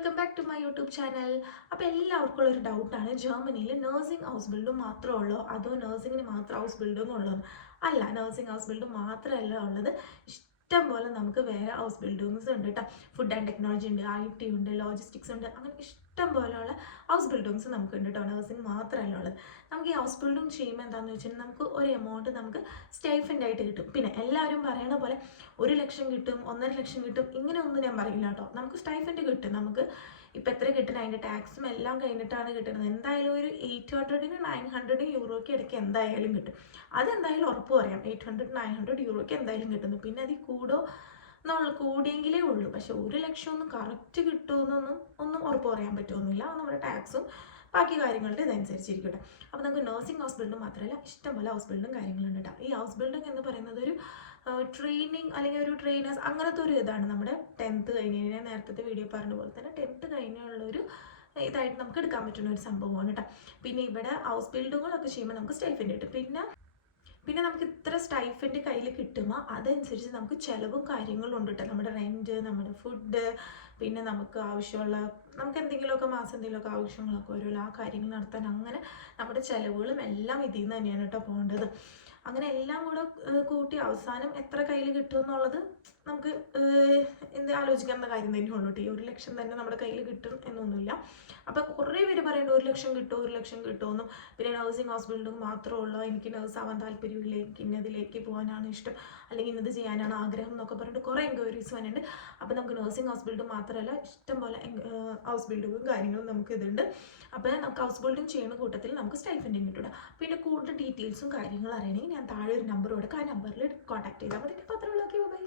Welcome back to my YouTube channel അപ്പോൾ എല്ലാവർക്കും ഉള്ളൊരു ഡൗട്ടാണ് ജർമ്മനിയിൽ നഴ്സിംഗ് ഹൗസ് ബിൽഡും മാത്രമേ ഉള്ളൂ? അതോ നഴ്സിംഗിന് മാത്രം ഹൗസ് ബിൽഡും ഉള്ളൂ അല്ല നഴ്സിംഗ് ഹൗസ് ബിൽഡ് മാത്രമല്ല ഉള്ളത്. ഇഷ്ടം പോലെ നമുക്ക് വേറെ ഹൗസ് ബിൽഡിങ്സ് ഉണ്ട് കേട്ടോ ഫുഡ് ആൻഡ് ടെക്നോളജി ഉണ്ട് ഐ ടി ഉണ്ട് ലോജിസ്റ്റിക്സ് ഉണ്ട്. അങ്ങനെ ഇഷ്ടം പോലെയുള്ള ഹൗസ് ബിൽഡിങ്സ് നമുക്ക് ഉണ്ട് കേട്ടോ നഴ്സിംഗ് മാത്രമല്ല ഉള്ളത്. നമുക്ക് ഈ ഹൗസ് ബിൽഡിംഗ് ചെയ്യുമ്പോൾ എന്താണെന്ന് വെച്ചാൽ നമുക്ക് ഒരു എമൗണ്ട് നമുക്ക് സ്റ്റൈഫന്റ് ആയിട്ട് കിട്ടും. പിന്നെ എല്ലാവരും പറയണ പോലെ ഒരു ലക്ഷം കിട്ടും ഒന്നര ലക്ഷം കിട്ടും ഇങ്ങനെ ഒന്നും ഞാൻ പറയില്ല കേട്ടോ നമുക്ക് സ്റ്റൈഫന്റ് കിട്ടും. നമുക്ക് ഇപ്പോൾ എത്ര കിട്ടണം അതിന്റെ ടാക്സും എല്ലാം കഴിഞ്ഞിട്ടാണ് കിട്ടുന്നത്. എന്തായാലും ഒരു എയ്റ്റ് ഹൺഡ്രഡിന് നയൻ ഹൺഡ്രഡ് യൂറോയ്ക്ക് ഇടയ്ക്ക് എന്തായാലും കിട്ടും. അതെന്തായാലും ഉറപ്പ് പറയാം. എയ്റ്റ് ഹൺഡ്രഡ് നയൻ ഹൺഡ്രഡ് യൂറോയ്ക്ക് എന്തായാലും കിട്ടുന്നു. പിന്നെ അതിൽ കൂടോ എന്നുള്ള കൂടിയെങ്കിലേ ഉള്ളൂ. പക്ഷെ ഒരു ലക്ഷം ഒന്നും കറക്റ്റ് കിട്ടുമെന്നൊന്നും ഒന്നും ഉറപ്പ് പറയാൻ പറ്റുമെന്നില്ല നമ്മുടെ ടാക്സും ബാക്കി കാര്യങ്ങളുടെ ഇതനുസരിച്ചിരിക്കട്ടെ അപ്പോൾ നമുക്ക് നഴ്സിംഗ് ഹൗസ് ബിൽഡിംഗ് മാത്രമല്ല ഇഷ്ടംപോലെ ഹൗസ് ബിൽഡും കാര്യങ്ങളുണ്ട് കേട്ടോ. ഈ ഹൗസ് ബിൽഡിംഗ് എന്ന് പറയുന്നത് ഒരു ട്രെയിനിങ് അല്ലെങ്കിൽ ഒരു ട്രെയിനേഴ്സ് അങ്ങനത്തെ ഒരു ഇതാണ്. നമ്മുടെ ടെൻത്ത് കഴിഞ്ഞ് കഴിഞ്ഞാൽ നേരത്തെ വീഡിയോ പറഞ്ഞ പോലെ തന്നെ ടെൻത്ത് കഴിഞ്ഞുള്ളൊരു ഇതായിട്ട് നമുക്ക് എടുക്കാൻ പറ്റുന്ന ഒരു സംഭവമാണ് കേട്ടോ. പിന്നെ ഇവിടെ ഹൗസ് ബിൽഡിങ്ങുകളൊക്കെ ചെയ്യുമ്പോൾ നമുക്ക് സ്റ്റൈഫിന്റെ കിട്ടും. പിന്നെ പിന്നെ നമുക്ക് ഇത്ര സ്റ്റൈഫിന്റെ കയ്യിൽ കിട്ടുമ്പോൾ അതനുസരിച്ച് നമുക്ക് ചിലവും കാര്യങ്ങളും ഉണ്ട് കേട്ടോ നമ്മുടെ റെന്റ് നമ്മുടെ ഫുഡ് പിന്നെ നമുക്ക് ആവശ്യമുള്ള നമുക്ക് എന്തെങ്കിലുമൊക്കെ മാസം എന്തെങ്കിലുമൊക്കെ ആവശ്യങ്ങളൊക്കെ വരുമല്ലോ ആ കാര്യങ്ങൾ നടത്താൻ അങ്ങനെ നമ്മുടെ ചിലവുകളും എല്ലാം ഇതിൽ നിന്ന് തന്നെയാണ് കേട്ടോ പോകേണ്ടത്. അങ്ങനെ എല്ലാം കൂടെ കൂട്ടി അവസാനം എത്ര കയ്യിൽ കിട്ടും എന്നുള്ളത് നമുക്ക് എന്ത് ആലോചിക്കാവുന്ന കാര്യം തന്നെ ഉള്ളൂ കേട്ടോ ഈ ഒരു ലക്ഷം തന്നെ നമ്മുടെ കയ്യിൽ കിട്ടും എന്നൊന്നുമില്ല. അപ്പം കുറേ പേര് പറയുന്നുണ്ട് ഒരു ലക്ഷം കിട്ടുമോ ഒരു ലക്ഷം കിട്ടുമെന്നും പിന്നെ നഴ്സിംഗ് ഹോസ്പിറ്റലിൽ മാത്രമേ ഉള്ളൂ എനിക്ക് നഴ്സ് ആവാൻ താല്പര്യമില്ല എനിക്ക് ഇന്നതിലേക്ക് പോകാനാണ് ഇഷ്ടം. അല്ലെങ്കിൽ ഇന്നത് ചെയ്യാനാണ് ആഗ്രഹം എന്നൊക്കെ പറഞ്ഞിട്ട് കുറേ എൻക്വയറീസ് വന്നിട്ടുണ്ട് അപ്പോൾ നമുക്ക് നഴ്സിംഗ് ഹോസ്പിറ്റൽ മാത്രമല്ല ഇഷ്ടംപോലെ ഹൗസ് ബിൽഡിങ്ങും കാര്യങ്ങളും നമുക്ക് ഇതുണ്ട്. അപ്പോൾ നമുക്ക് ഹൗസ് ബിൽഡിംഗ് ചെയ്യുന്ന കൂട്ടത്തിൽ നമുക്ക് സ്റ്റൈഫൻഡിങ് കിട്ടും പിന്നെ കൂടുതൽ ഡീറ്റെയിൽസും കാര്യങ്ങളും അറിയണമെങ്കിൽ ഞാൻ താഴെ ഒരു നമ്പർ കൊടുക്കാം ആ നമ്പറിൽ കോൺടാക്ട് ചെയ്താൽ മതി. അപ്പോൾ അത്രയുള്ളൂ ബൈ